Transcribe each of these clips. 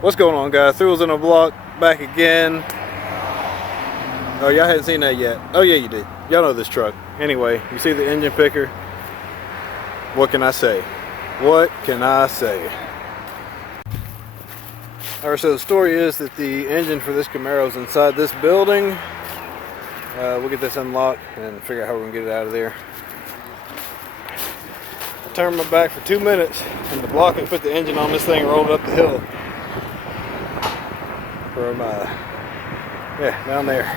What's going on, guys? Thrills in a block back again. Oh, y'all hadn't seen that yet. Oh yeah, you did. Y'all know this truck. Anyway, you see the engine picker. What can I say? What can I say? Alright, so the story is that the engine for this Camaro is inside this building. We'll get this unlocked and figure out how we're gonna get it out of there. I turned my back for 2 minutes and the block and put the engine on this thing and rolled up the hill. From yeah, down there.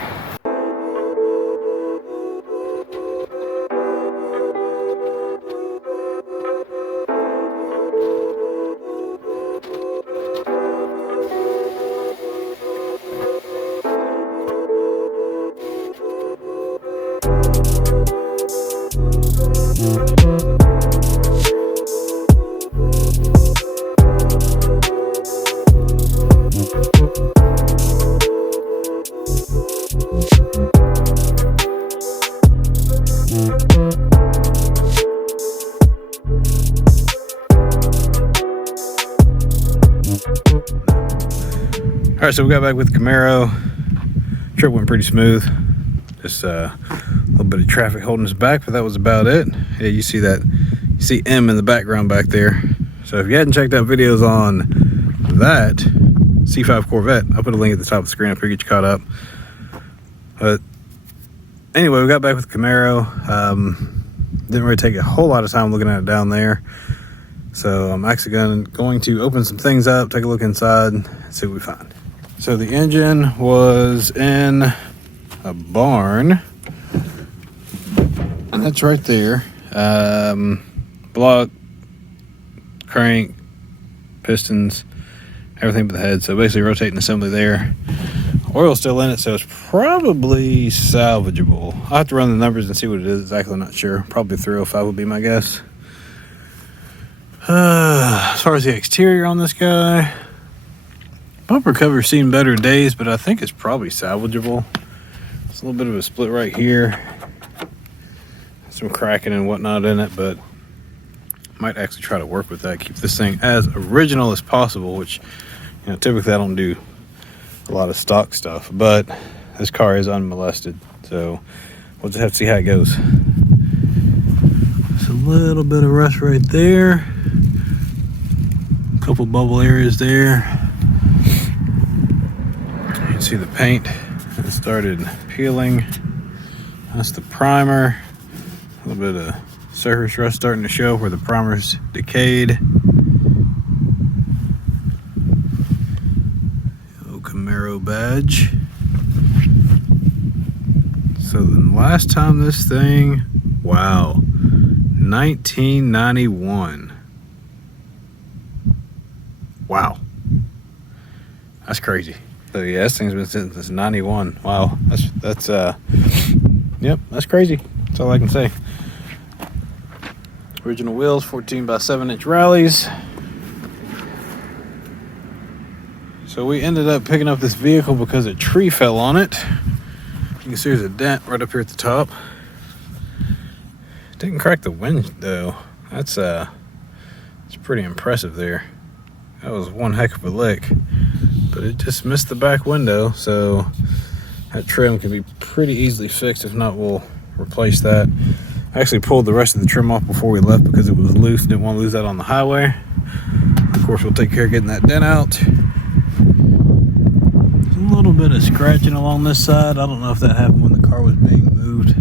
Alright, so we got back with the Camaro. Trip went pretty smooth. Just a little bit of traffic holding us back, but that was about it. Yeah, you see that. You see M in the background back there. So if you hadn't checked out videos on that C5 Corvette, I'll put a link at the top of the screen up here to get you caught up. But anyway, we got back with the Camaro. Didn't really take a whole lot of time looking at it down there. So I'm actually going to open some things up, take a look inside, and see what we find. So the engine was in a barn, and that's right there. Block, crank, pistons, everything but the head. So basically rotating assembly there. Oil's still in it, so it's probably salvageable. I'll have to run the numbers and see what it is exactly. I'm not sure. Probably 305 would be my guess. As far as the exterior on this guy, bumper cover's seen better days, but I think it's probably salvageable. It's a little bit of a split right here, some cracking and whatnot in it, but might actually try to work with that, keep this thing as original as possible, which, you know, typically I don't do a lot of stock stuff, but this car is unmolested, so we'll just have to see how it goes. Just a little bit of rust right there, a couple bubble areas there. You can see the paint it started peeling. That's the primer. A little bit of surface rust starting to show where the primer's decayed. Camaro badge. So the last time this thing, wow, 1991. Wow, that's crazy. So yeah, this thing's been since 91. Wow, that's yep, that's crazy. That's all I can say. Original wheels, 14x7-inch rallies. So we ended up picking up this vehicle because a tree fell on it. You can see there's a dent right up here at the top. Didn't crack the window though. That's it's pretty impressive there. That was one heck of a lick. But it just missed the back window, so that trim can be pretty easily fixed. If not, we'll replace that. I actually pulled the rest of the trim off before we left because it was loose. Didn't want to lose that on the highway. Of course, we'll take care of getting that dent out. A little bit of scratching along this side. I don't know if that happened when the car was being moved.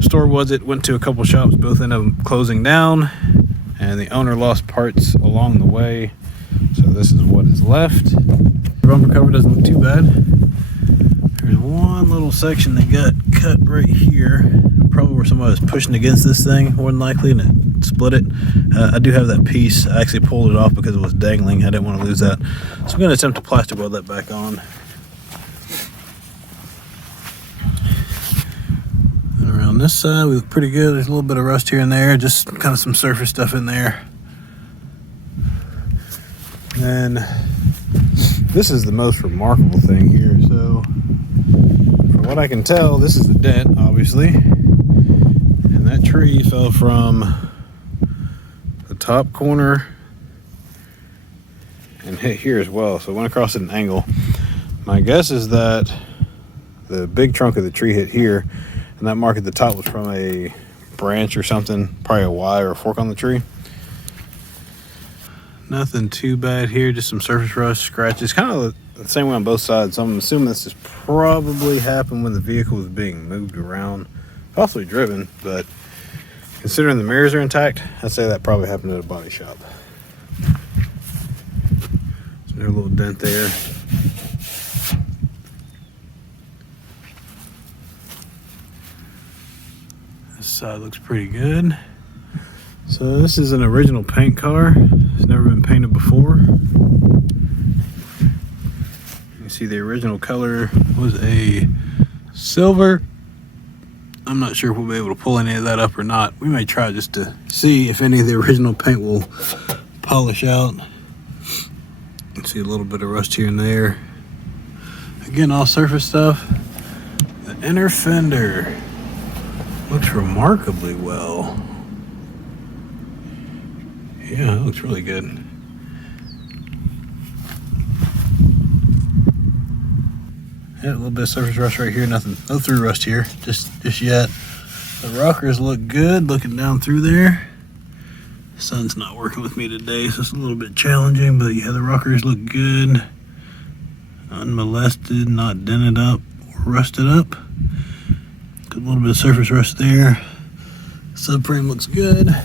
Store went to a couple shops, both ended up closing down, and the owner lost parts along the way, so this is what is left. The bumper cover doesn't look too bad. There's one little section that got cut right here, probably where somebody was pushing against this thing more than likely, and it split it. I do have that piece. I actually pulled it off because it was dangling. I didn't want to lose that, so I'm going to attempt to plastic weld that back on. On this side we look pretty good. There's a little bit of rust here and there, just kind of some surface stuff in there. And this is the most remarkable thing here. So from what I can tell, this is the dent, obviously, and that tree fell from the top corner and hit here as well. So it went across at an angle. My guess is that the big trunk of the tree hit here, and that mark at the top was from a branch or something, probably a Y or a fork on the tree. Nothing too bad here, just some surface rust, scratches, kind of the same way on both sides. So I'm assuming this has probably happened when the vehicle was being moved around, possibly driven, but considering the mirrors are intact, I'd say that probably happened at a body shop. So there's a little dent there. This side looks pretty good. So this is an original paint car. It's never been painted before. You see the original color was a silver. I'm not sure if we'll be able to pull any of that up or not. We may try just to see if any of the original paint will polish out. You can see a little bit of rust here and there. Again, all surface stuff. The inner fender looks remarkably well. Yeah, it looks really good. Yeah, a little bit of surface rust right here. Nothing, no through rust here, just yet. The rockers look good, looking down through there. The sun's not working with me today, so it's a little bit challenging, but yeah, the rockers look good. Unmolested, not dented up or rusted up. Got a little bit of surface rust there. Subframe looks good.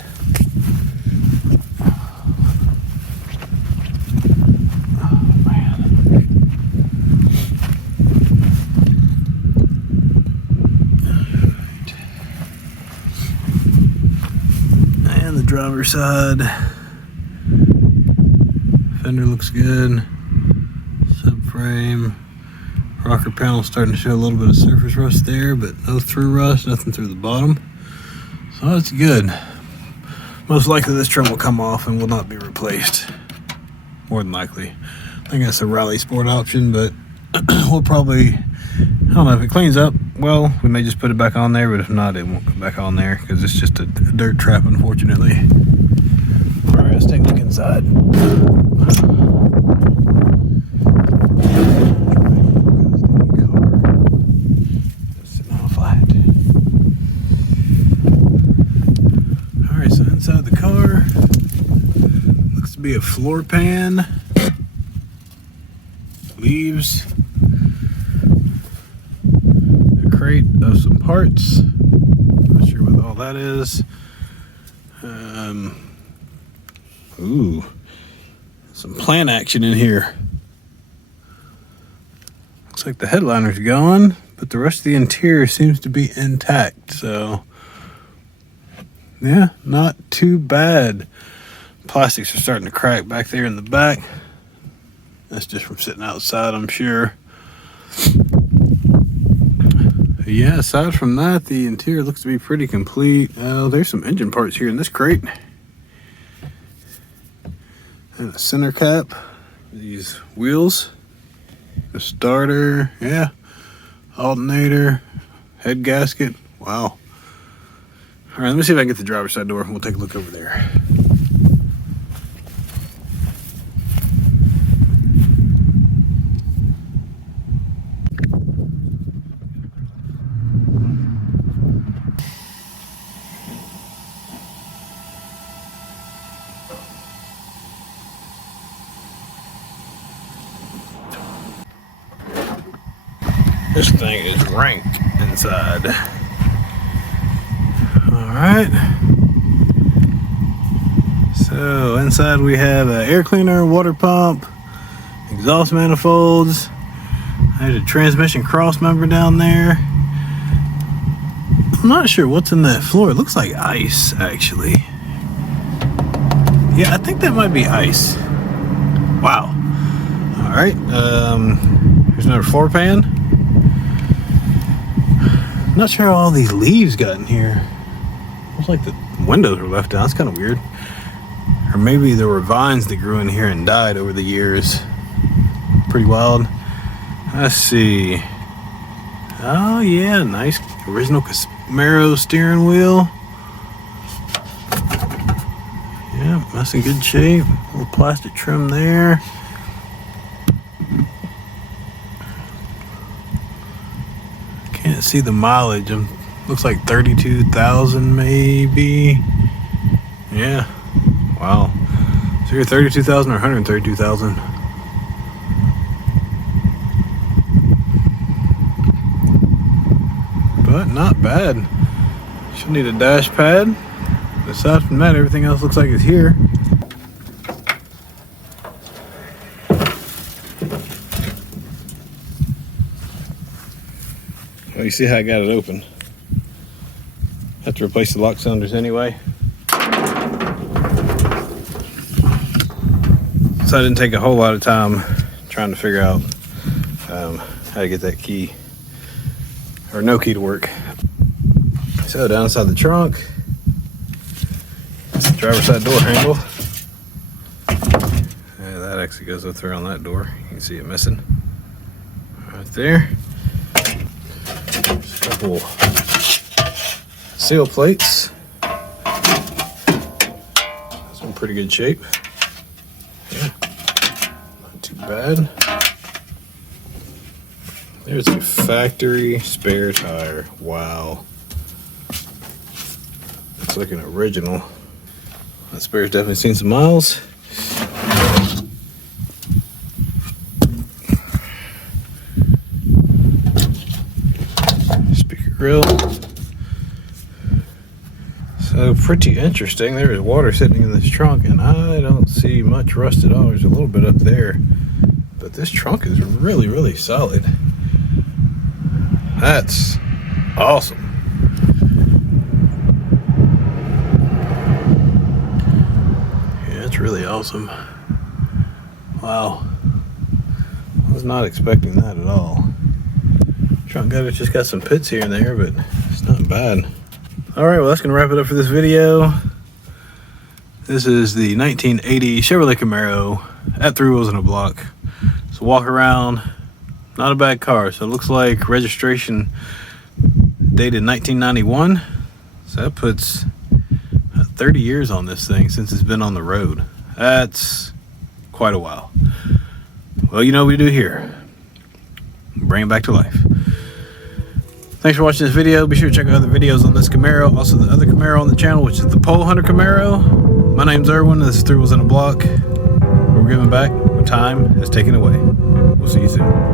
Driver's side fender looks good. Subframe, rocker panel starting to show a little bit of surface rust there, but no through rust, nothing through the bottom, so that's good. Most likely this trim will come off and will not be replaced, more than likely. I think that's a Rally Sport option, but we'll probably, I don't know, if it cleans up well, we may just put it back on there, but if not, it won't come back on there because it's just a dirt trap, unfortunately. All right, let's take a look inside. Sitting on a flat. All right, so inside the car, looks to be a floor pan, leaves, crate of some parts. Not sure what all that is. Ooh, some plant action in here. Looks like the headliner's gone, but the rest of the interior seems to be intact. So, yeah, not too bad. Plastics are starting to crack back there in the back. That's just from sitting outside, I'm sure. Yeah, aside from that, the interior looks to be pretty complete. There's some engine parts here in this crate. And a center cap, these wheels, the starter, yeah, alternator, head gasket. Wow. All right, let me see if I can get the driver's side door and we'll take a look over there. This thing is ranked inside. Alright. So inside we have an air cleaner, water pump, exhaust manifolds. There's a transmission cross member down there. I'm not sure what's in that floor. It looks like ice, actually. Yeah, I think that might be ice. Wow. Alright. Here's another floor pan. Not sure how all these leaves got in here. Looks like the windows were left down. That's kind of weird. Or maybe there were vines that grew in here and died over the years. Pretty wild. Let's see. Oh yeah, nice original Camaro steering wheel. Yeah, that's in good shape. A little plastic trim there. see the mileage. Looks like 32,000 maybe. Yeah. Wow. So you're 32,000 or 132,000. But not bad. She'll need a dash pad. Aside from that, everything else looks like it's here. Well, you see how I got it open. Have to replace the lock cylinders anyway. So I didn't take a whole lot of time trying to figure out how to get that key, or no key, to work. So down inside the trunk, it's the driver's side door handle. Yeah, that actually goes up there on that door. You can see it missing right there. Just a couple seal plates. That's in pretty good shape. Yeah, not too bad. There's a factory spare tire. Wow. It's looking original. That spare's definitely seen some miles. Speaker grill. So pretty interesting. There is water sitting in this trunk, and I don't see much rust at all. There's a little bit up there, but this trunk is really, really solid. That's awesome. Yeah, it's really awesome. Wow. I was not expecting that at all. Trunk gutter's just got some pits here and there, but it's not bad. Alright, well, that's going to wrap it up for this video. This is the 1980 Chevrolet Camaro at 3 wheels and a block. So walk around, not a bad car. So it looks like registration dated 1991. So that puts 30 years on this thing since it's been on the road. That's quite a while. Well, you know what we do here. Bring it back to life. Thanks for watching this video. Be sure to check out other videos on this Camaro. Also the other Camaro on the channel, which is the Pole Hunter Camaro. My name's Erwin. This is 3 Wheels in a Block. We're giving back what time has taken away. We'll see you soon.